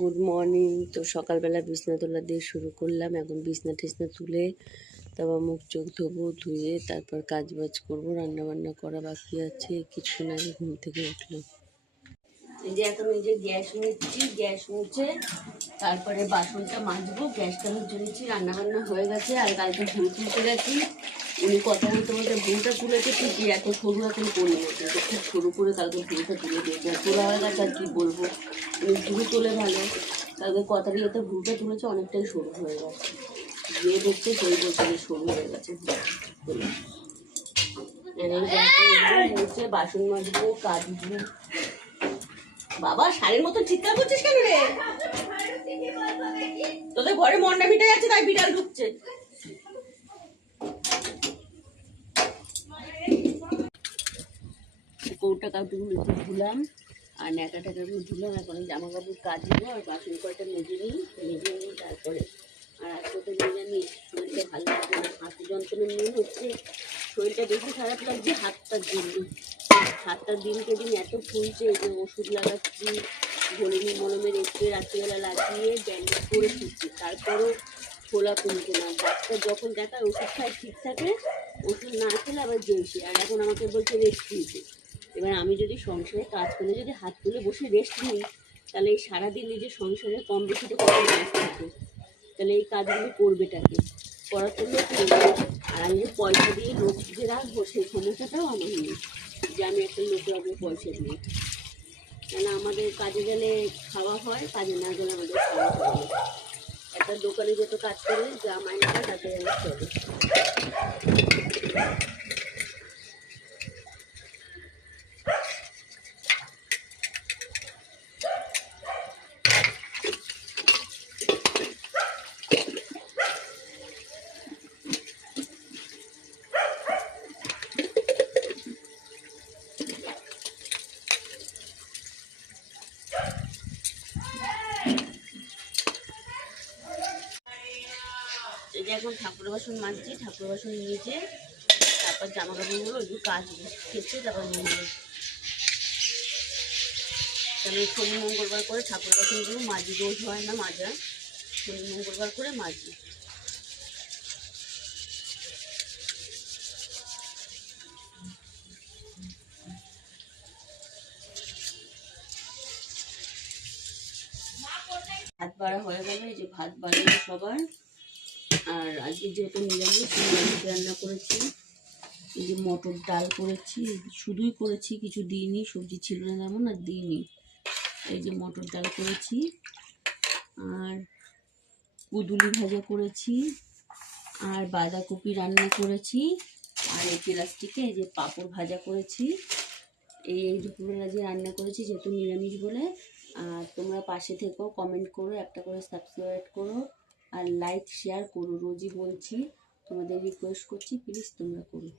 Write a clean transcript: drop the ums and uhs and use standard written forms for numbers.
Good morning. তো সকালবেলা বিছনা তোলা দিয়ে শুরু করলাম। এখন বিছনা টিছনা তুলে তারপর মুখ চোখ ধোবো, ধুয়ে তারপর কাজ বাজ করবো। রান্নাবান্না করা বাকি আছে। কিছুক্ষণ আগে ঘুম থেকে উঠলাম। এই যে এখন এই যে গ্যাস মুছছি, গ্যাস মুছে তারপরে বাসনটা মাজবো। গ্যাসটা মুছে নিচ্ছি। রান্নাবান্না হয়ে গেছে। আর কালকে ভুল তুলতে গেছি। উনি কথা বলতে বলতে ভুলটা তুলেছে ঠিকই, এত সরু এখন করি না, কিন্তু খুব সরু করে কালকে ভুলটা তুলে দিয়েছে। আর তোলা হয়ে গেছে, আর কি বলবো, উনি ভুল তোলে ভালো। কালকে কথার ইয়েতে ভুলটা তুলেছে, অনেকটাই সরু হয়ে গেছে। যে দেখছে সেই বলছে যে সরু হয়ে গেছে তোলা। মুছে বাসন মাজবো, কাটবো। বাবা শাড়ির মতো চিৎকার করছিস কেন রে? তোদের ঘরে মন্ডা মিটাই আছে, তাই বিড়াল ঢুকছে। কৌটা কাপড়গুলো একটু ধুলাম আর ন্যাকা ট্যাকাগুলো ধুলাম। এখন জামা কাপড় কাচবো আর বাসন কয়টা মেজে নিই তারপরে। আর আজকে তো নিরামিষ, শরীরটা ভালো লাগছে না। হাতে যন্ত্রণা মেন হচ্ছে, শরীরটা বেশি খারাপ লাগছে হাতটার জন্য। হাতটার দিনকে দিন এত ফুলছে যে ওষুধ লাগাচ্ছি, ভলিনি মলমের স্প্রে রাত্রিবেলা লাগিয়ে ব্যান্ডেজ করে ফিরছি, তারপরও ফোলা কমছে না। ডাক্তার যখন দেখায় ওষুধ খায় ঠিক থাকে, ওষুধ না খেলে আবার জ্বলছে। আর এখন আমাকে বলছে রেস্ট নিতে। এবার আমি যদি সংসারে কাজ করে যদি হাত তুলে বসে রেস্ট নিই, তাহলে এই সারাদিন নিজের সংসারে কম বেশি তো কত কাজ থাকে, তাহলে এই কাজগুলো করবেটাকে, করার জন্য করবে। আর আমি যে পয়সা দিয়ে লোক যে রাখবো সেই ক্ষমতাটাও আমার নেই যে আমি একটা লোক রাখবো পয়সা দিয়ে। কেন আমাদের কাজে গেলে খাওয়া হয়, কাজে না গেলে আমাদের খাওয়া হয় না। একটা দোকানে যত কাজ করে যা মাইনেটা তাতে আমার চলে। এই যে এখন ঠাকুর বাসন মাজছি, ঠাকুর বাসন নিয়েছে, তারপর জামা কাপড়গুলো একটু কাচবো, কেচে তারপর নিয়ে। কেন শনি মঙ্গলবার করে ঠাকুর বাসনগুলো মাজি, রোজ হয় না মাজা, শনি মঙ্গলবার করে মাজি। ভাত বাড়া হয়ে গেল। এই যে ভাত বাড়ানো সবার। আর আজকে যেহেতু নিরামিষ রান্না করেছি। এই যে মটর ডাল করেছি, শুধুই করেছি, কিছু দিইনি, সবজি ছিল না তেমন, আর দিইনি। এই যে মটর ডাল করেছি, আর কুদুলি ভাজা করেছি, আর বাঁধাকপি রান্না করেছি, আর এই প্লাস্টিকে এই যে পাঁপড় ভাজা করেছি। এই দুপুরবেলা যে রান্না করেছি যেহেতু নিরামিষ বলে। আর তোমরা পাশে থেকেও কমেন্ট করো, একটা করে সাবস্ক্রাইব করো, আর লাইক শেয়ার করো। রোজই বলছি, তোমাদের রিকোয়েস্ট করছি, প্লিজ তোমরা করো।